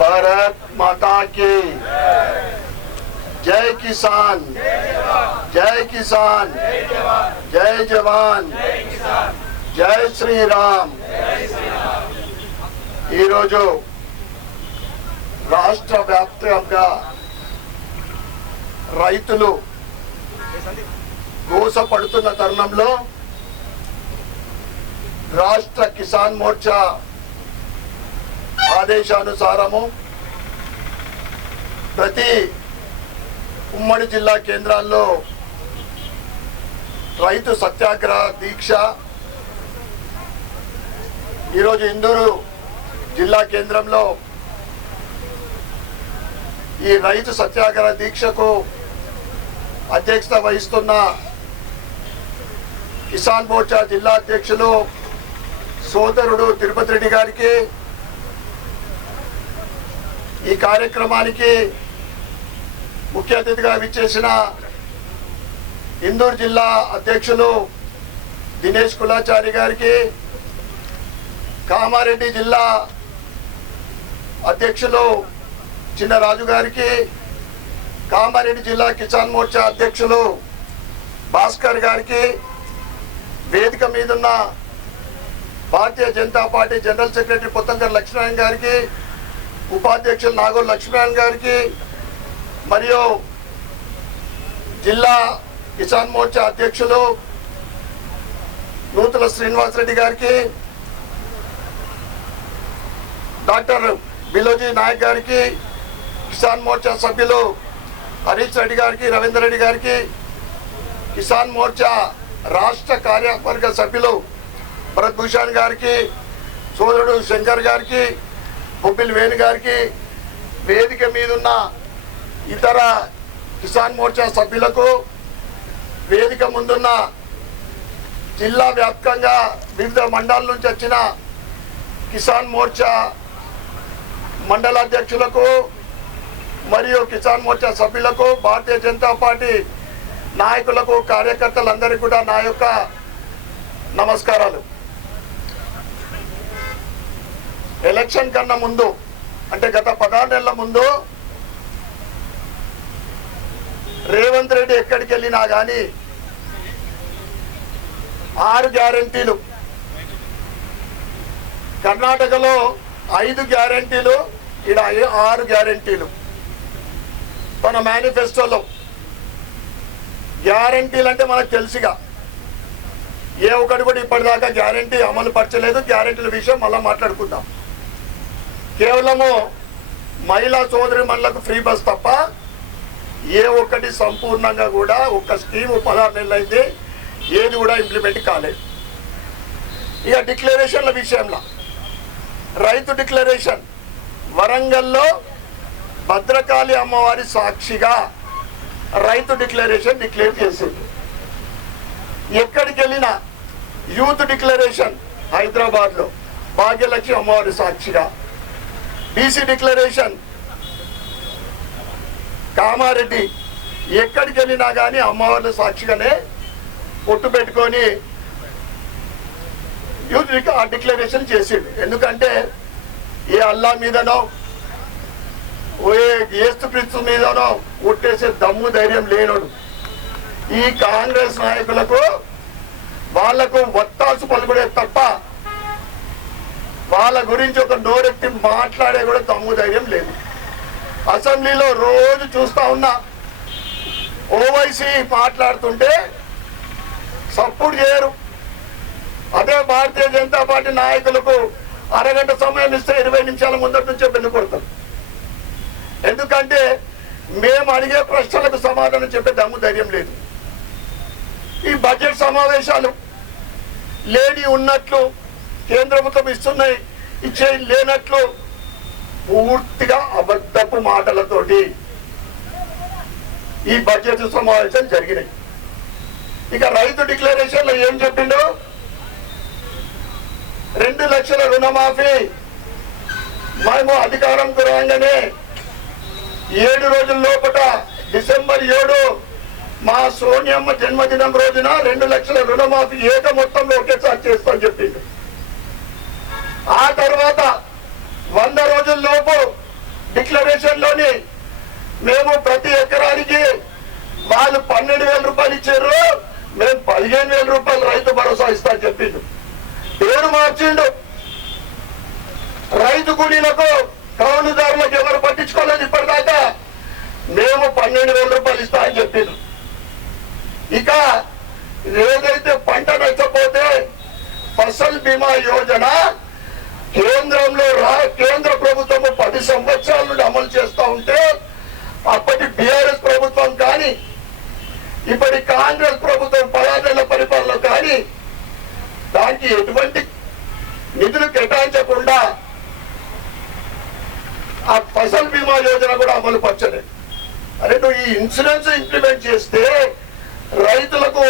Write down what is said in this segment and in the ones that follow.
भारत माता की जय किसान, जय किसान, जय जवान, जय श्री राम। राष्ट्र व्याप्తంగా రైతులు గోసపడుతున్న తరుణంలో రాష్ట్ర కిసాన్ మోర్చా ఆదేశానుసారము ప్రతి ఉమ్మడి జిల్లా కేంద్రాల్లో రైతు సత్యాగ్రహ దీక్ష ఈరోజు ఇందూరు జిల్లా కేంద్రంలో ఈ రైతు సత్యాగ్రహ దీక్షకు అధ్యక్షత వహిస్తున్న కిసాన్ మోర్చా జిల్లా అధ్యక్షులు సోదరుడు తిరుపతి రెడ్డి గారికి, ఈ కార్యక్రమానికి ముఖ్య అతిథిగా విచ్చేసిన ఇందూరు జిల్లా అధ్యక్షులు దినేష్ కులాచారి గారికి, కామారెడ్డి జిల్లా అధ్యక్షులు చిన్నరాజు గారికి, కామారెడ్డి జిల్లా కిసాన్ మోర్చా అధ్యక్షులు భాస్కర్ గారికి, వేదిక మీదున్న Bharatiya Janata party general secretary Pottankar Lakshminarayana గారికి, ఉపాధ్యక్షులు నాగోల్ లక్ష్మీనారాయణ గారికి, మరియు జిల్లా కిసాన్ మోర్చా అధ్యక్షులు నూతుల శ్రీనివాసరెడ్డి గారికి, డాక్టర్ బిలోజీ నాయక్ గారికి, కిసాన్ మోర్చా సభ్యులు హరీష్ రెడ్డి గారికి, రవీందర్ రెడ్డి గారికి, కిసాన్ మోర్చా రాష్ట్ర కార్యవర్గ సభ్యులు భరత్ భూషణ్ గారికి, సోదరుడు శంకర్ గారికి, బొబ్బిలి వేణు గారికి, వేదిక మీదున్న ఇతర కిసాన్ మోర్చా సభ్యులకు, వేదిక ముందున్న జిల్లా వ్యాప్తంగా వివిధ మండలాల నుంచి వచ్చిన కిసాన్ మోర్చా మండలాధ్యక్షులకు మరియు కిసాన్ మోర్చా సభ్యులకు, భారతీయ జనతా పార్టీ నాయకులకు, కార్యకర్తలందరికీ కూడా నా యొక్క నమస్కారాలు. ఎలక్షన్ కన్నా ముందు అంటే గత 16 నెలల ముందు రేవంత్ రెడ్డి ఎక్కడికి వెళ్ళినా కానీ 6 గ్యారెంటీలు, కర్ణాటకలో 5 గ్యారెంటీలు, ఇక్కడ 6 గ్యారెంటీలు తన మేనిఫెస్టోలో. గ్యారెంటీలు అంటే మనకు తెలుసుగా, ఏ ఒక్కటి కూడా ఇప్పటిదాకా గ్యారెంటీ అమలు పరచలేదు. గ్యారెంటీల విషయం మళ్ళీ మాట్లాడుకుందాం. కేవలము మహిళా సోదరి మనులకు ఫ్రీ బస్ తప్ప ఏ ఒక్కటి సంపూర్ణంగా కూడా ఒక స్కీము 16 నెలలు అయింది, ఏది కూడా ఇంప్లిమెంట్ కాలేదు. ఇక డిక్లరేషన్ల విషయంలో రైతు డిక్లరేషన్ వరంగల్లో భద్రకాళి అమ్మవారి సాక్షిగా రైతు డిక్లరేషన్ డిక్లేర్ చేసింది. ఎక్కడికి వెళ్ళినా యూత్ డిక్లరేషన్ హైదరాబాద్లో భాగ్యలక్ష్మి అమ్మవారి సాక్షిగా, బీసీ డిక్లరేషన్ కామారెడ్డి, ఎక్కడికి వెళ్ళినా కానీ అమ్మవారి సాక్షిగానే పొట్టు పెట్టుకొని యూత్ డిక్లరేషన్ చేసిండు. ఎందుకంటే ఏ అల్లా మీదనో ఏస్తుక్రీస్తు మీదనో కొట్టేసే దమ్ము ధైర్యం లేనోడు ఈ కాంగ్రెస్ నాయకులకు, వాళ్లకు వత్తాసు పలుకుడే తప్ప వాళ్ళ గురించి ఒక నోరెత్తి మాట్లాడే కూడా దమ్ము ధైర్యం లేదు. అసెంబ్లీలో రోజు చూస్తా ఉన్నా ఓవైసీ మాట్లాడుతుంటే సపోర్ట్ చేయరు. అదే భారతీయ జనతా పార్టీ నాయకులకు అరగంట సమయం ఇస్తే 20 నిమిషాల ముందటి నుంచే బెన్ను కొడతారు. ఎందుకంటే మేము అడిగే ప్రశ్నలకు సమాధానం చెప్పే దమ్ము ధైర్యం లేదు. ఈ బడ్జెట్ సమావేశాలు లేని ఉన్నట్లు, కేంద్ర ప్రభుత్వం ఇస్తున్నాయి ఇచ్చే లేనట్లు పూర్తిగా అబద్ధపు మాటలతోటి ఈ బడ్జెట్ సమావేశాలు జరిగినాయి. ఇక రైతు డిక్లరేషన్ లో ఏం చెప్పిండు? 2 లక్షల రుణమాఫీ మేము అధికారంకు రాగానే 7 రోజుల లోపల డిసెంబర్ 7 మా సోనియమ్మ జన్మదినం రోజున 2 లక్షల రుణమాఫీ ఏక మొత్తంలో ఒకేసారి చేస్తామని చెప్పిండు. ఆ తర్వాత 100 రోజుల లోపు డిక్లరేషన్ లోని మేము ప్రతి ఎకరానికి వాళ్ళు 12,000 రూపాయలు ఇచ్చారు, మేము 15,000 రూపాయలు రైతు భరోసా ఇస్తా అని చెప్పిండు. పేరు మార్చిండు. రైతు కూలీలకు కౌలుదారులకు ఎవరు పట్టించుకోలేదు ఇప్పటిదాకా. మేము 12,000 రూపాయలు ఇస్తా అని చెప్పిండు. ఇక ఏదైతే పంట నష్టపోతే ఫసల్ బీమా యోజన కేంద్రంలో కేంద్ర ప్రభుత్వం 10 సంవత్సరాల నుండి అమలు చేస్తూ ఉంటే అప్పటి బీఆర్ఎస్ ప్రభుత్వం కానీ ఇప్పటి కాంగ్రెస్ ప్రభుత్వం 16 నెలల పరిపాలన కానీ దానికి ఎటువంటి నిధులు కేటాయించకుండా ఆ ఫసల్ బీమా యోజన కూడా అమలు పరచలేదు. అరే నువ్వు ఈ ఇన్సూరెన్స్ ఇంప్లిమెంట్ చేస్తే రైతులకు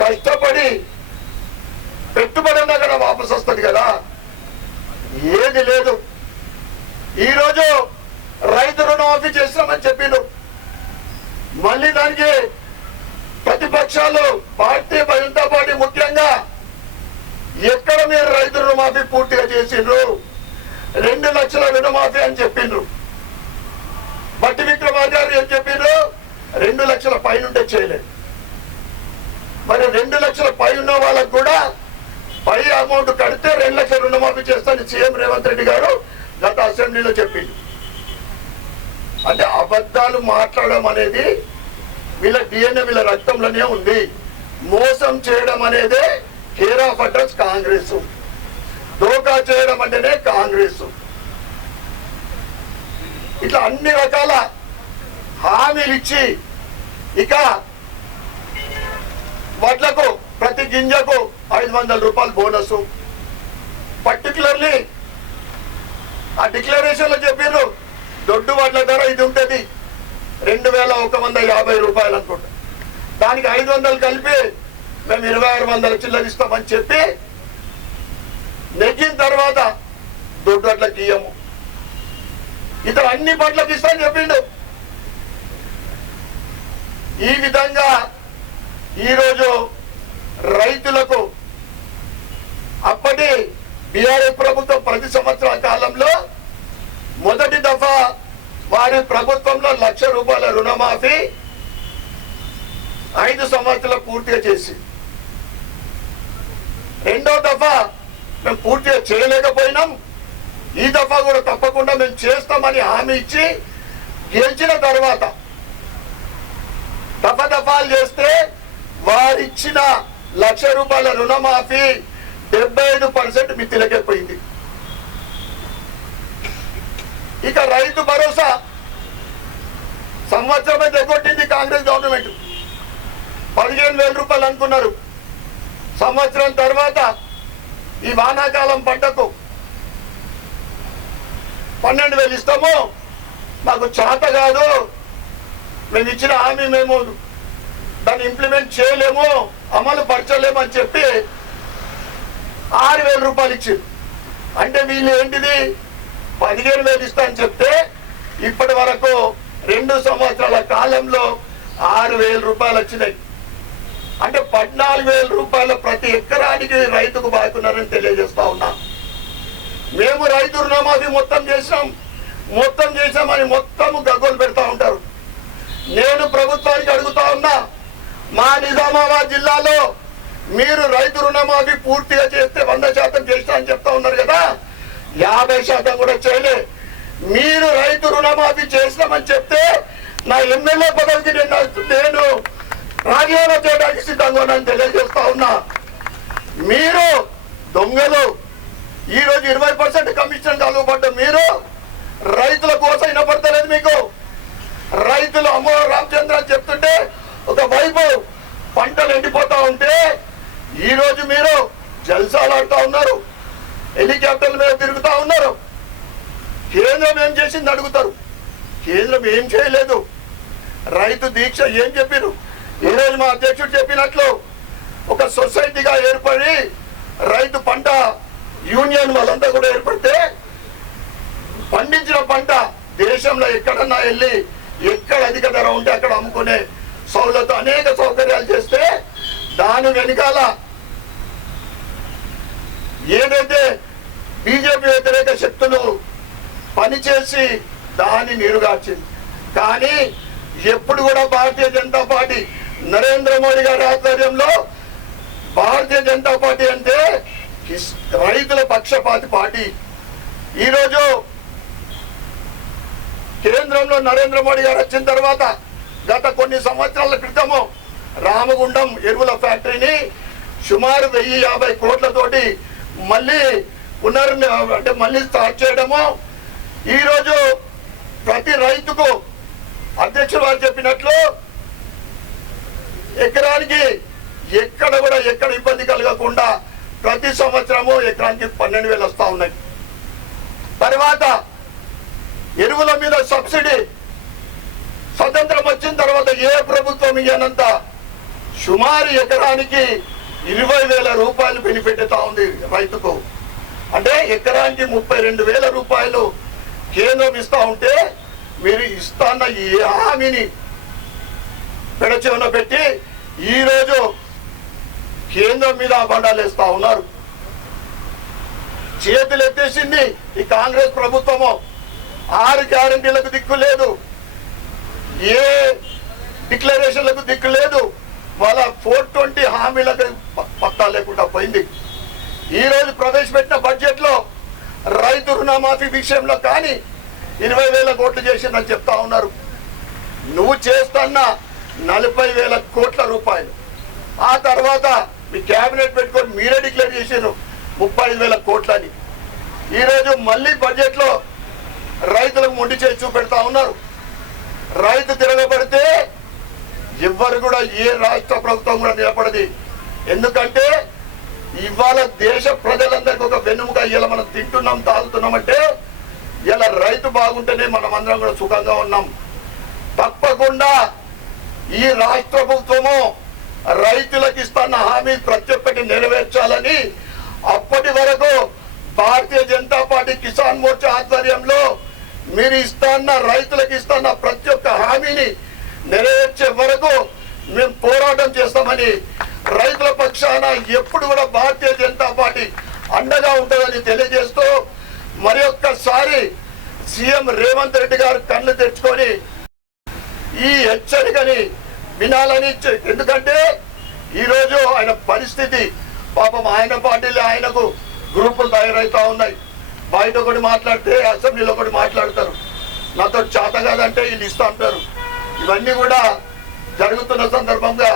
కష్టపడి పెట్టుబడి అన్నా కదా వాపసు వస్తుంది కదా, ఏది లేదు. ఈరోజు రైతు రుణమాఫీ చేస్తామని చెప్పిండు. మళ్ళీ దానికి ప్రతిపక్షాలు భారతీయ జనతా పార్టీ ముఖ్యంగా ఎక్కడ మీరు రైతు రుణమాఫీ పూర్తిగా చేసిండ్రు, 2 లక్షల రుణమాఫీ అని చెప్పిండ్రు. బట్టి విక్రమార్క గారు ఏం చెప్పిండ్రు, 2 లక్షల పైనుంటే చేయలేదు. మరి 2 లక్షల పై ఉన్న వాళ్ళకు కూడా పై అమౌంట్ కడితే 2 లక్షల రుణమాఫీ చేస్తానని సీఎం రేవంత్ రెడ్డి గారు గత అసెంబ్లీలో చెప్పింది. అంటే అబద్ధాలు మాట్లాడడం అనేది వీళ్ళ డిఎన్ఏ వీళ్ళ రక్తంలోనే ఉంది. మోసం చేయడం అనేదే కేర్ ఆఫ్ అడ్రస్ కాంగ్రెస్, దోకా చేయడం అంటేనే కాంగ్రెస్. ఇట్లా అన్ని రకాల హామీలు ఇచ్చి ఇక వడ్లకు ప్రతి గింజకు 500 రూపాయలు బోనస్. పర్టికులర్లీ ఆ డిక్లరేషన్ లో చెప్పారు దొడ్డు వడ్ల ధర ఇది ఉంటుంది 2,150 రూపాయలు అనుకుంటా. దానికి 500 కలిపి మేము 2,600 చిల్లర ఇస్తామని చెప్పి నెగ్గిన తర్వాత దొడ్డు వడ్లకి ఇయ్యము, ఇతర అన్ని పంటలకు ఇస్తామని చెప్పిండు. ఈ విధంగా ఈరోజు రైతులకు అప్పటి బీఆర్ఎస్ ప్రభుత్వం 10 సంవత్సరాల కాలంలో మొదటి దఫా వారి ప్రభుత్వంలో 1,00,000 రూపాయల రుణమాఫీ 5 సంవత్సరాలు పూర్తిగా చేసి, రెండో దఫా మేము పూర్తిగా చేయలేకపోయినాం, ఈ దఫా కూడా తప్పకుండా మేము చేస్తామని హామీ ఇచ్చి గెలిచిన తర్వాత దఫాలు చేస్తే వారిచ్చిన 1,00,000 రూపాయల రుణమాఫీ 75% మిత్తిలకెళ్ళిపోయింది. ఇక రైతు భరోసా సంవత్సరమే తెగొట్టింది కాంగ్రెస్ గవర్నమెంట్. 15,000 రూపాయలు అనుకున్నారు. సంవత్సరం తర్వాత ఈ వానాకాలం పంటకు 12,000 ఇస్తాము, మాకు చేత కాదు, మేము ఇచ్చిన హామీ మేము దాన్ని ఇంప్లిమెంట్ చేయలేము, అమలు పరచలేము అని చెప్పి 6,000 రూపాయలు ఇచ్చింది. అంటే వీళ్ళు ఏంటిది 15,000 ఇస్తా అని చెప్తే ఇప్పటి వరకు 2 సంవత్సరాల కాలంలో 6,000 రూపాయలు వచ్చినాయి. అంటే 14,000 రూపాయలు ప్రతి ఎకరానికి రైతుకు బాగున్నారని తెలియజేస్తా ఉన్నా. మేము రైతు రుణమాఫీ మొత్తం చేసామని మొత్తం గగ్గోలు పెడతా ఉంటారు. నేను ప్రభుత్వానికి అడుగుతా ఉన్నా, మా నిజామాబాద్ జిల్లాలో మీరు రైతు రుణమాఫీ పూర్తిగా చేస్తే 100% చేస్తా అని చెప్తా ఉన్నారు కదా, 50% కూడా చేయలే. మీరు రైతు రుణమాఫీ చేస్తామని చెప్తే నా ఎమ్మెల్యే పదవికి నేను రాజీనామా చేయడానికి సిద్ధంగా ఉన్నానని తెలియజేస్తా ఉన్నా. మీరు దొంగలు. ఈరోజు 20% కమిషన్ కలువబడ్డ మీరు రైతుల కోసం వినపడతలేదు. మీకు రైతులు అమ్మో రామచంద్ర అని చెప్తుంటే ఒకవైపు పంటలు ఎండిపోతా ఉంటే ఈరోజు మీరు జల్సాలు ఆడుతూ ఉన్నారు, హెలికాప్టర్ల మీద తిరుగుతూ ఉన్నారు. కేంద్రం ఏం చేసింది అడుగుతారు. కేంద్రం ఏం చేయలేదు. రైతు దీక్ష ఏం చెప్పారు? ఈరోజు మా అధ్యక్షుడు చెప్పినట్లు ఒక సొసైటీగా ఏర్పడి రైతు పంట యూనియన్ వాళ్ళంతా కూడా ఏర్పడితే పండించిన పంట దేశంలో ఎక్కడన్నా వెళ్ళి ఎక్కడ అధిక ధర ఉంటే అక్కడ అమ్ముకునే సౌలతో అనేక సౌకర్యాలు చేస్తే దాని వెనకాల ఏదైతే బీజేపీ వ్యతిరేక శక్తులు పనిచేసి దాన్ని నీరుగార్చింది. కానీ ఎప్పుడు కూడా భారతీయ జనతా పార్టీ నరేంద్ర మోడీ గారి ఆధ్వర్యంలో భారతీయ జనతా పార్టీ అంటే రైతుల పక్షపాతి పార్టీ. ఈరోజు కేంద్రంలో నరేంద్ర మోడీ గారు వచ్చిన తర్వాత గత కొన్ని సంవత్సరాల క్రితము రామగుండం ఎరువుల ఫ్యాక్టరీని సుమారు 1050 కోట్లతోటి మళ్ళీ మళ్ళీ స్టార్ట్ చేయడము. ఈరోజు ప్రతి రైతుకు అధ్యక్షుడు వారు చెప్పినట్లు ఎకరానికి ఎక్కడ ఇబ్బంది కలగకుండా ప్రతి సంవత్సరము ఎకరానికి 12,000 వస్తా ఉన్నాయి. తర్వాత ఎరువుల మీద సబ్సిడీ స్వతంత్రం వచ్చిన తర్వాత ఏ ప్రభుత్వం ఇయ్యనంత సుమారు ఎకరానికి 20,000 రూపాయలు బెనిఫిట్ ఉంది రైతుకు. అంటే ఎకరానికి 32,000 రూపాయలు కేంద్రం ఇస్తా ఉంటే మీరు ఇస్తాన్న ఈ హామీని పెడచెవిన పెట్టి ఈరోజు కేంద్రం మీద అబండాలు వేస్తా ఉన్నారు. చేతులు ఎత్తేసింది ఈ కాంగ్రెస్ ప్రభుత్వము. 6 గ్యారంటీలకు దిక్కు లేదు, ఏ డిక్లరేషన్లకు దిక్కు లేదు, వాళ్ళ 420 హామీలకు పత్తా లేకుండా పోయింది. ఈరోజు ప్రవేశపెట్టిన బడ్జెట్ లో రైతు రుణమాఫీ విషయంలో కానీ 20,000 కోట్లు చేసిందని చెప్తా ఉన్నారు. నువ్వు చేస్తున్న 40,000 కోట్ల రూపాయలు. ఆ తర్వాత మీ క్యాబినెట్ పెట్టుకొని మీరే డిక్లేర్ చేసారు 35,000 కోట్లని. ఈరోజు మళ్ళీ బడ్జెట్ లో రైతులకు మొండి చేసి చూపెడతా ఉన్నారు. రైతు తిరగబడితే ఎవ్వరు కూడా ఏ రాష్ట్ర ప్రభుత్వం కూడా నిలబడది. ఎందుకంటే ఇవాళ దేశ ప్రజలందరికీ ఒక వెన్నుముక ఇలా మనం తింటున్నాం తాగుతున్నామంటే ఇలా రైతు బాగుంటేనే మనం అందరం కూడా సుఖంగా ఉన్నాం. తప్పకుండా ఈ రాష్ట్ర ప్రభుత్వము రైతులకు ఇస్తున్న హామీ ప్రతి ఒక్కటి నెరవేర్చాలని అప్పటి వరకు భారతీయ జనతా పార్టీ కిసాన్ మోర్చా ఆధ్వర్యంలో మీరు ఇస్తున్న రైతులకు ఇస్తున్న ప్రతి ఒక్క హామీని నెరవేర్చే వరకు మేము పోరాటం చేస్తామని రైతుల పక్షాన ఎప్పుడు కూడా భారతీయ జనతా పార్టీ అండగా ఉంటుందని తెలియజేస్తూ మరి ఒక్కసారి సీఎం రేవంత్ రెడ్డి గారు కళ్ళు తెచ్చుకొని ఈ హెచ్చరికని వినాలని. ఎందుకంటే ఈరోజు ఆయన పరిస్థితి పాపం ఆయన పార్టీలో ఆయనకు గ్రూపులు తయారవుతా ఉన్నాయి. బయట ఒకటి మాట్లాడితే అసెంబ్లీలో ఒకటి మాట్లాడతారు. నాతో చేత కాదంటే వీళ్ళు ఇస్తూ ఉంటారు. ఇవన్నీ కూడా జరుగుతున్న సందర్భంగా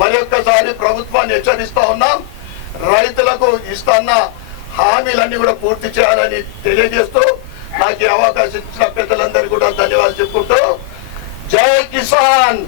మరి ఒక్కసారి ప్రభుత్వాన్ని హెచ్చరిస్తా ఉన్నాం. రైతులకు ఇస్తున్న హామీలన్నీ కూడా పూర్తి చేయాలని తెలియజేస్తూ నాకు ఈ అవకాశం ఇచ్చిన పెద్దలందరికీ కూడా ధన్యవాదాలు చెప్పుకుంటూ జై కిసాన్.